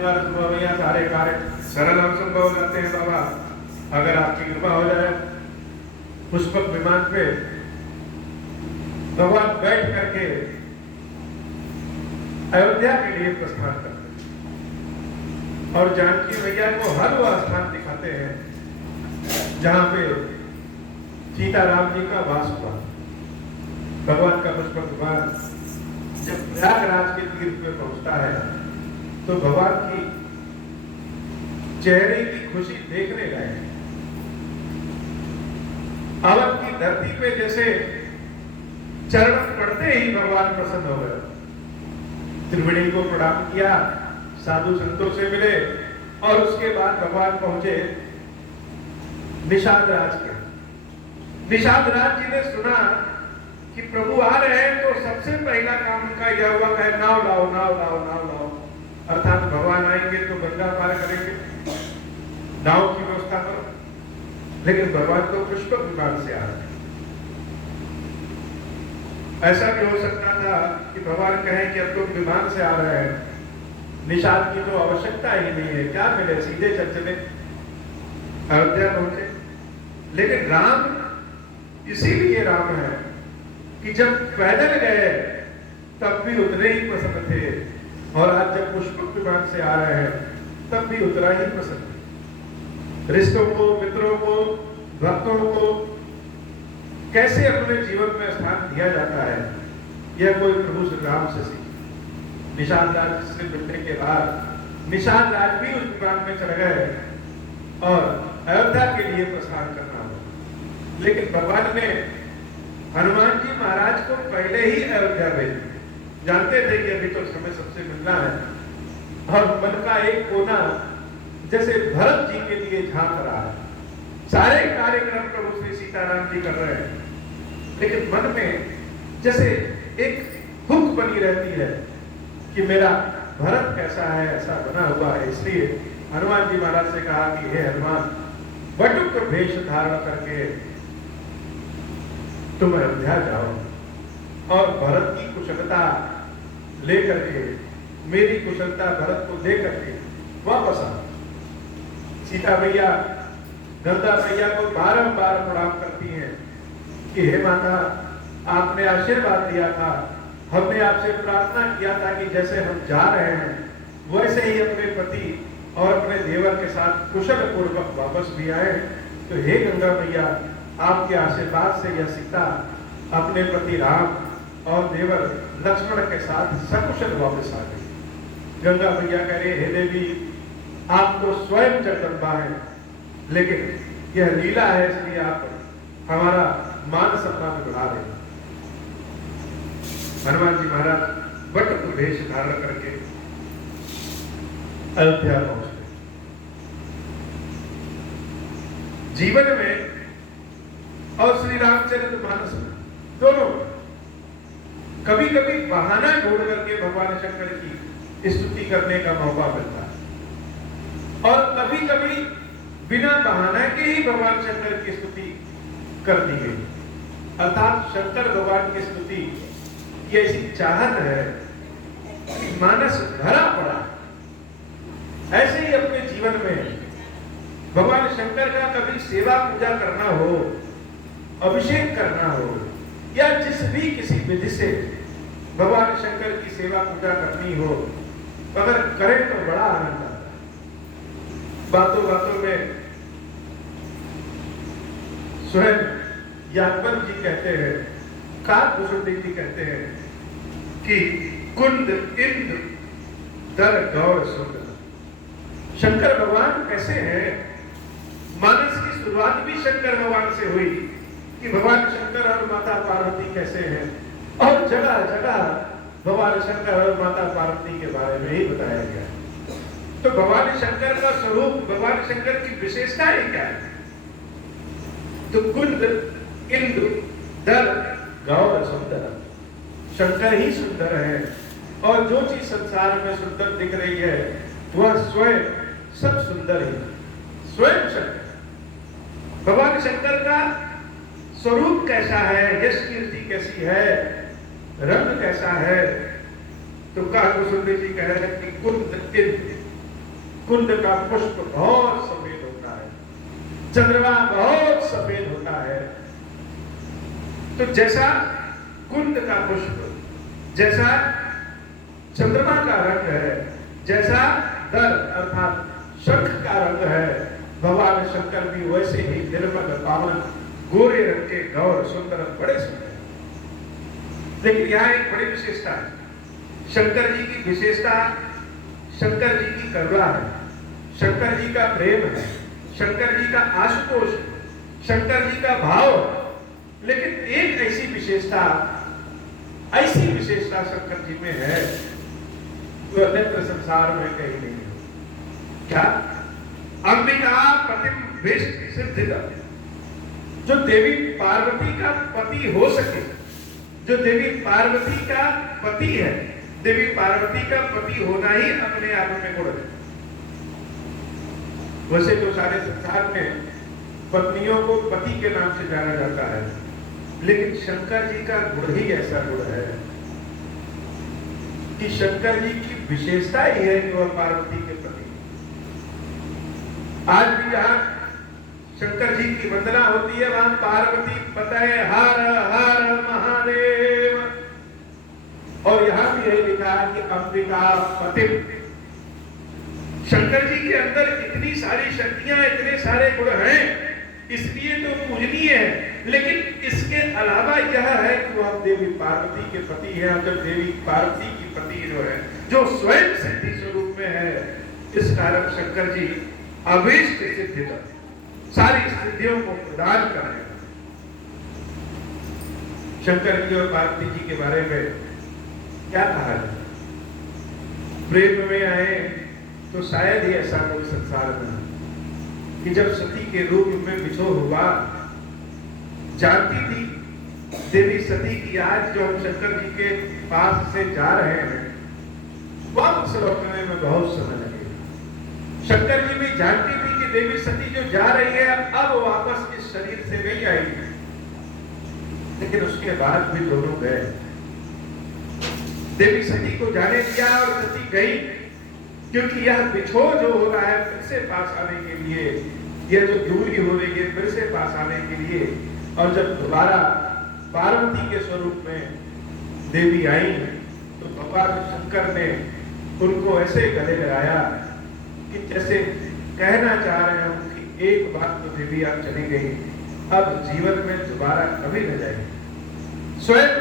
दूंगा तो भैया सारे कार्य सरल और संभव हो जाते हैं बाबा, अगर आपकी कृपा हो जाए। पुष्पक विमान पे भगवान बैठ करके अयोध्या के लिए प्रस्थान करते हैं और जानकी मैया को हर वह स्थान दिखाते हैं जहां पे सीताराम जी का वास हुआ। भगवान का पुष्पक विमान जब प्रयागराज के तीर्थ में पहुंचता है तो भगवान की चेहरे की खुशी देखने गए। अवध की धरती पे जैसे चरण पड़ते ही भगवान प्रसन्न हो गए। त्रिवेणी को प्रणाम किया, साधु संतों से मिले और उसके बाद भगवान पहुंचे निषाद राज के। निषाद राज जी ने सुना कि प्रभु आ रहे हैं तो सबसे पहला काम उनका यह हुआ कि नाव लाओ नाव लाओ नाव लाओ, अर्थात भगवान आएंगे तो गंगा पार करेंगे, नाव की व्यवस्था करो। लेकिन भगवान तो पुष्पक विमान से आ रहे हैं। ऐसा भी हो सकता था कि भगवान कहें कि अब तुम विमान से आ रहे हैं, निषाद की तो आवश्यकता ही नहीं है, क्या मिले, सीधे चल चले अयोध्या पहुंचे। लेकिन राम इसीलिए राम है कि जब पैदल गए तब भी उतने ही प्रसन्न थे, और आज जब पुष्पक विमान से आ रहे हैं तब भी उतना ही प्रसन्न। रिश्तों को, मित्रों को, भक्तों को कैसे अपने जीवन में स्थान दिया जाता है, यह कोई प्रभु श्री राम से सीखा। निषाद राज से मिलने के बाद निषाद राज भी उस विमान में चले गए और अयोध्या के लिए प्रस्थान करना हो। लेकिन भगवान ने हनुमान जी महाराज को पहले ही अयोध्या भेज दिया। जानते थे कि अभी तो समय सबसे मिलना है, और मन का एक कोना जैसे भरत जी के लिए झांक रहा है। सारे कार्यक्रम प्रभु श्री सीताराम जी कर रहे हैं, लेकिन मन में जैसे एक हुक बनी रहती है कि मेरा भरत कैसा है, ऐसा बना हुआ है। इसलिए हनुमान जी महाराज से कहा कि हे हनुमान, वटुक वेश धारण करके तुम अयोध्या जाओ और भरत की कुशलता लेकर के, मेरी कुशलता भरत को लेकर के वापस आओ। सीता मैया गंगा मैया को बारंबार प्रणाम करती हैं कि हे माता, आपने आशीर्वाद दिया था, हमने आपसे प्रार्थना किया था कि जैसे हम जा रहे हैं वैसे ही अपने पति और अपने देवर के साथ कुशल पूर्वक वापस भी आए। तो हे गंगा मैया, आपके आशीर्वाद से यह सीता अपने पति राम और देवर लक्ष्मण के साथ सकुशल वापस आ गई। गंगा मैया कह रहे, हे देवी, आपको स्वयं जगदम्बा है, लेकिन यह लीला है, इसलिए आप हमारा मान सम्मान बढ़ा रहे। हनुमान जी महाराज वट वेश धारण करके अयोध्या पहुंचे। जीवन में और श्री रामचरितमानस में दोनों कभी कभी बहाना ढूंढ करके भगवान शंकर की स्तुति करने का मौका मिलता है, और कभी कभी बिना बहाना के ही भगवान शंकर की स्तुति कर दी गई। अर्थात शंकर भगवान की स्तुति की ऐसी चाहत है कि मानस भरा पड़ा। ऐसे ही अपने जीवन में भगवान शंकर का कभी सेवा पूजा करना हो, अभिषेक करना हो, या जिस भी किसी विधि से भगवान शंकर की सेवा पूजा करनी हो, अगर करें तो बड़ा आनंद आता है। बातों बातों में स्वयं यादव जी कहते हैं, काकभूषण जी कहते हैं कि कुंद इंद्र दर गौर सुंदर। शंकर भगवान कैसे हैं? मानस की शुरुआत भी शंकर भगवान से हुई कि भगवान शंकर और माता पार्वती कैसे हैं, और जगह जगह भगवान शंकर और माता पार्वती के बारे में ही बताया गया। तो भगवान शंकर का स्वरूप, भगवान शंकर की विशेषता ही क्या है? तो कुंद इंद्र दर गौर सुंदर। शंकर ही सुंदर है, और जो चीज संसार में सुंदर दिख रही है वह स्वयं सब सुंदर ही, स्वयं शंकर। भगवान शंकर का स्वरूप कैसा है, यश कीर्ति कैसी है, रंग कैसा है? तो काकभूषण जी कह रहे हैं कि कुंद इंद्र कुंद का पुष्प बहुत सफेद होता है, चंद्रमा बहुत सफेद होता है। तो जैसा कुंद का पुष्प, जैसा चंद्रमा का रंग है, जैसा दर अर्थात शंख का रंग है, भगवान शंकर भी वैसे ही निर्मल पावन गोरे रंग के गौर सुंदर, बड़े सुंदर। लेकिन यहाँ एक बड़ी विशेषता है, शंकर जी की विशेषता, शंकर जी की करुणा है, शंकर जी का प्रेम है, शंकर जी का आशुतोष है, शंकर जी का भाव है। लेकिन एक ऐसी विशेषता शंकर जी में है जो अन्यत्र संसार में कहीं नहीं है। क्या? अंबिका पतिम विष्ट सिद्धिदा। जो देवी पार्वती का पति हो सके, जो देवी पार्वती का पति है, देवी पार्वती का पति होना ही अपने आप में गुण है। वैसे तो सारे संसार में पत्नियों को पति के नाम से जाना जाता है, लेकिन शंकर जी का गुण ही ऐसा गुण है कि शंकर जी की विशेषता ही है कि वह पार्वती के प्रति। आज भी जहां शंकर जी की वंदना होती है, वहां पार्वती पतये हर हर महादेव, और यहां भी यही लिखा है कि अंबिका पतिम। शंकर जी के अंदर इतनी सारी शक्तियां, इतने सारे गुण हैं, इसलिए तो पूजनीय है। लेकिन इसके अलावा यह है कि वह देवी पार्वती के पति है। और जब देवी पार्वती की पति जो है, जो स्वयं सिद्धि स्वरूप में है, इस कारण शंकर जी अभीष्ट सिद्धि, सारी सिद्धियों को प्रदान कर रहे हैं। शंकर जी और पार्वती जी के बारे में क्या कहा है? प्रेम में आए तो शायद ही ऐसा कोई संसार में कि जब सती के रूप में बिछोह हुआ, जानती थी देवी सती की आज जो हम शंकर जी के पास से जा रहे हैं, वापस लौटने में बहुत समय लगेगा। शंकर जी भी जानती थी कि देवी सती जो जा रही है अब वापस इस शरीर से नहीं आएगी, लेकिन उसके बाद भी दोनों गए। देवी सती को जाने दिया और सती गई, क्योंकि यह बिछोह जो हो रहा है फिर से पास आने के लिए, यह जो दूरी हो रही है फिर से पास आने के लिए। और जब दोबारा पार्वती के स्वरूप में देवी आई तो भगवान शंकर ने उनको ऐसे गले लगाया कि जैसे कहना चाह रहे हैं कि एक बार तो देवी आप चली गई, अब जीवन में दोबारा कभी न जाएगी। स्वयं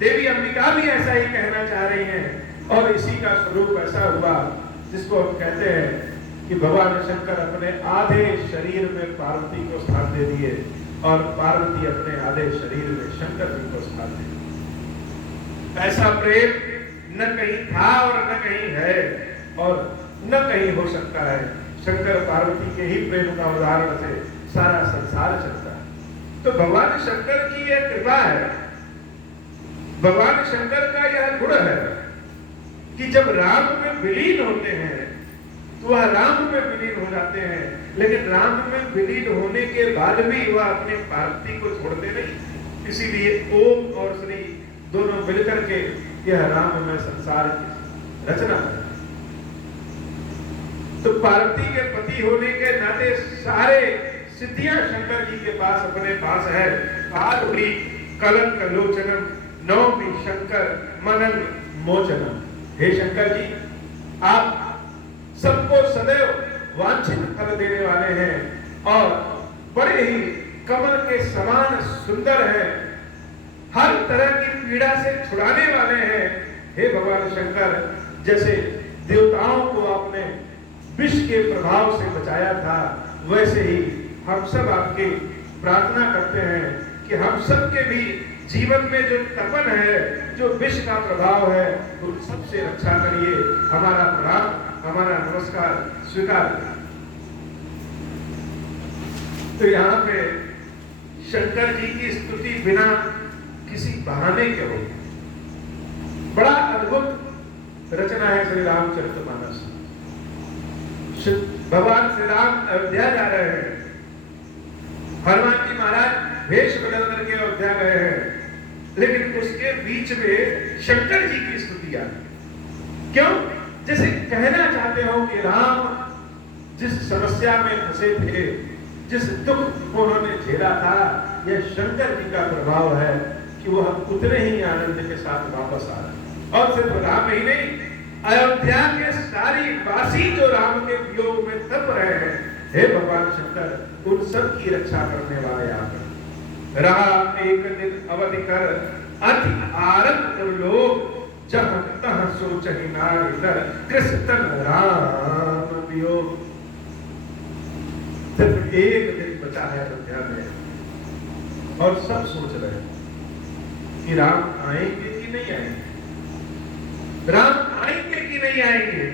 देवी अंबिका भी ऐसा ही कहना चाह रही हैं, और इसी का स्वरूप ऐसा हुआ जिसको हम कहते हैं कि भगवान शंकर अपने आधे शरीर में पार्वती को स्थान दे दिए और पार्वती अपने आधे शरीर में शंकर जी को स्थान दे दिए। ऐसा प्रेम न कहीं था और न कहीं है और न कहीं हो सकता है। शंकर पार्वती के ही प्रेम का उदाहरण से सारा संसार चलता है। तो भगवान शंकर की यह कृपा है, भगवान शंकर का यह गुण है कि जब राम में विलीन होते हैं तो वह राम में विलीन हो जाते हैं, लेकिन राम में विलीन होने के बाद भी वह अपनी पार्वती को छोड़ते नहीं। इसीलिए ओम और श्री दोनों मिलकर के यह राम में संसार की रचना है। तो पार्वती के पति होने के नाते सारे सिद्धियां शंकर जी के पास अपने पास है। काली कलंक लोचनम नौमि शंकर मनन मोचनम। हे शंकर जी, आप सबको सदैव वांछित फल देने वाले हैं और बड़े ही कमल के समान सुंदर हैं, हर तरह की पीड़ा से छुड़ाने वाले हैं। हे भगवान शंकर, जैसे देवताओं को आपने विष के प्रभाव से बचाया था, वैसे ही हम सब आपकी प्रार्थना करते हैं कि हम सबके भी जीवन में जो तपन है, जो विष का प्रभाव है, उन सबसे रक्षा करिए। हमारा प्रणाम, हमारा नमस्कार स्वीकार करें। तो यहाँ पे शंकर जी की स्तुति बिना किसी बहाने के हो, बड़ा अद्भुत रचना है श्री रामचरितमानस। भगवान श्री राम अयोध्या जा रहे हैं, हनुमान जी महाराज वेश बदल करके अयोध्या गए हैं, लेकिन उसके बीच में शंकर जी की स्तुति आ। क्यों? जैसे कहना चाहते हो कि राम जिस समस्या में फंसे थे, जिस दुख को उन्होंने झेला था, यह शंकर जी का प्रभाव है कि वह उतने ही आनंद के साथ वापस आ रहे। और सिर्फ राम ही नहीं, अयोध्या के सारी वासी जो राम के वियोग में तप रहे हैं, हे भगवान शंकर उन सब की रक्षा करने वाले आप। रहा एक दिन अवधि कर अति आरत लोग, जहाँ तहाँ सोचहि नारि नर, कृष्ण तन राम वियोग। सिर्फ एक दिन बचा है अयोध्या में और सब सोच रहे हैं कि राम आएंगे कि नहीं आएंगे, राम आएंगे कि नहीं आएंगे।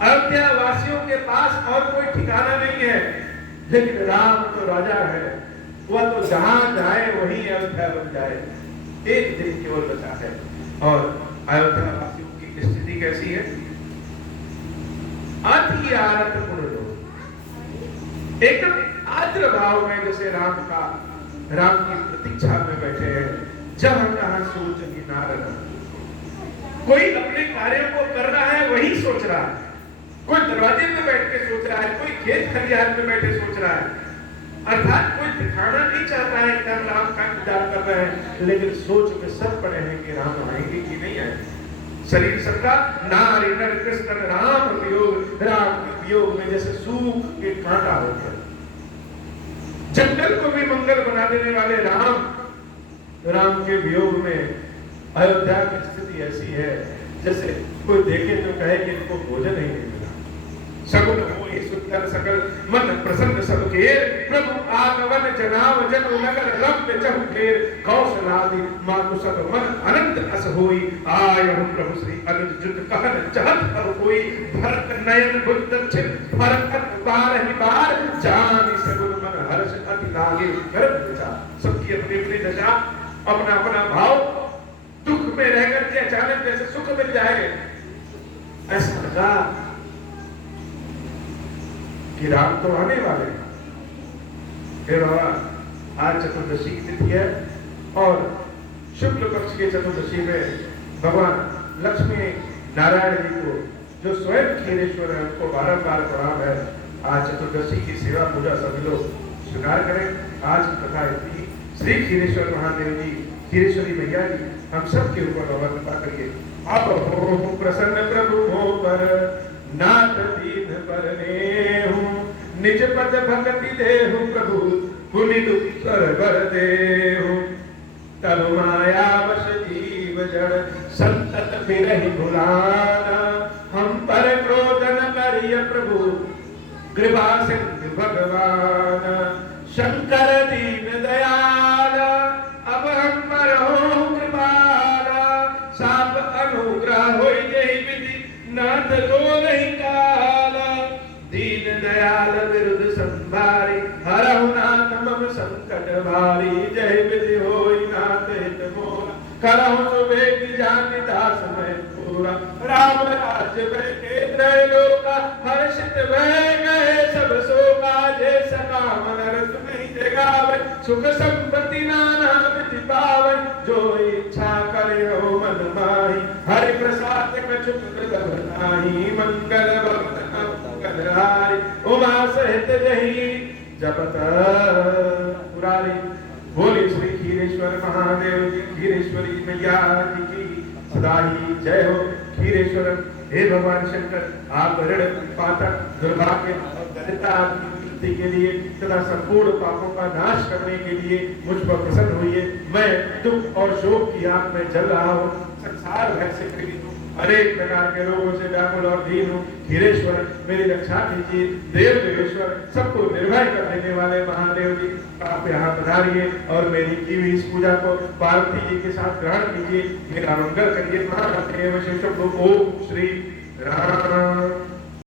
अयोध्या वासियों के पास और कोई ठिकाना नहीं है, लेकिन राम तो राजा है, वह तो जहां जाए वही अयोध्या बन जाए। एक दिन केवल बचा है और अयोध्या वासियों की स्थिति कैसी है? अति आरत पूर्ण लोग एकदम आर्द्र भाव में जैसे राम की प्रतीक्षा में बैठे हैं। जहां जहां सोच नारद, कोई अपने कार्यों को कर रहा है वही सोच रहा है, कोई दरवाजे में बैठ के सोच रहा है, कोई खेत खलिहान में बैठे सोच रहा है। अर्थात कोई दिखाना नहीं चाहता है कि हम राम का इंतजार कर रहे हैं, लेकिन सोच में सब पड़े हैं कि राम आएंगे कि नहीं आएंगे। शरीर सबका नारी नर कृष्ण राम वियोग, राम के वियोग में जैसे सूख के कांटा हो गया। जंगल को भी मंगल बना देने वाले राम के वियोग में अयोध्या की स्थिति ऐसी है जैसे कोई देखे तो कहे कि इनको भोजन ही नहीं मिला। सगुन होए सुंदर सकल मन प्रसन्न सबके, प्रभु आगमन जनाव जन नगर रम्य चहु फेर, कौशलादि मानु सब मन अनंत अस होई, आयहु प्रभु श्री अनुज जुट कहन चहत हर कोई, भरत नयन बुद्ध दक्षिण भरत बार ही बार, जानि सगुन मन हर्ष अति लागे करत विचार। सबकी अपनी अपनी दशा, अपना अपना भाव, दुख में रहकर के अचानक जैसे सुख मिल जाए ऐसा लगा कि राम तो आने वाले हैं। हे बाबा, आज चतुर्दशी की तिथि है और शुक्ल पक्ष के चतुर्दशी में भगवान लक्ष्मी नारायण जी को जो स्वयं क्षीरेश्वर है उनको बारंबार प्रणाम है। आज चतुर्दशी की सेवा पूजा सभी लोग स्वीकार करें। आज की कथा इतनी। श्री क्षीरेश्वर महादेव जी, क्षीरेश्वरी मैया जी हम सब के ऊपर बाबा कृपा करिए। आप हो प्रसन्न प्रभु हो पर नाथ दीन परने हूँ, निज पद भक्ति देहु प्रभु पुनि दुख बर देहु, तब माया वश जीव जड़ संतत बिरहि भुलाना, हम पर क्रोध न करिय प्रभु कृपा सिंधु भगवान, शंकर दीन दयाल अब हम पर हो कृपाला, साप अनुग्रह होई जहि विधि नाथ को नहीं काला, दीन दयाल विरुद्ध संभारी, हरहु नाथ मम संकट भारी, जय विधि होई नाथ हित मोरा, करहु सुबेग जानि दास मैं पूरा, राम राज्य बैठे त्रैलोका, हर्षित भय गए सब शोका, जय सका मन रस नहीं जगावे, सुख संपत्ति नाना विधि पावे, जो इच्छा करे हो मन माही, हरि प्रसाद कछुक नहीं, मंगल मंगल हारी, उमा सहित जही जपत पुरारी। बोले श्री क्षीरेश्वर महादेव जी, क्षीरेश्वरी मैया जी की सदा ही जय हो। क्षीरेश्वर हे भगवान शंकर, आप ऋण पातक दुर्भाग्य और दरिद्रता की के लिए तथा संपूर्ण पापों का नाश करने के लिए मुझ पर प्रसन्न हुई। मैं दुख और शोक की आग में जल रहा हूँ, संसार भय से पीड़ित हूँ, अनेक प्रकार के रोगों से व्याकुल और दीन हूँ। क्षीरेश्वर मेरी रक्षा कीजिए। देव देवेश्वर सबको निर्भय कर देने वाले महादेव जी, आप यहाँ पधारिए और मेरी की हुई इस पूजा को पार्वती जी के साथ ग्रहण कीजिए। मेरा मंगल करिए। महादेव शिव ओम श्री राम।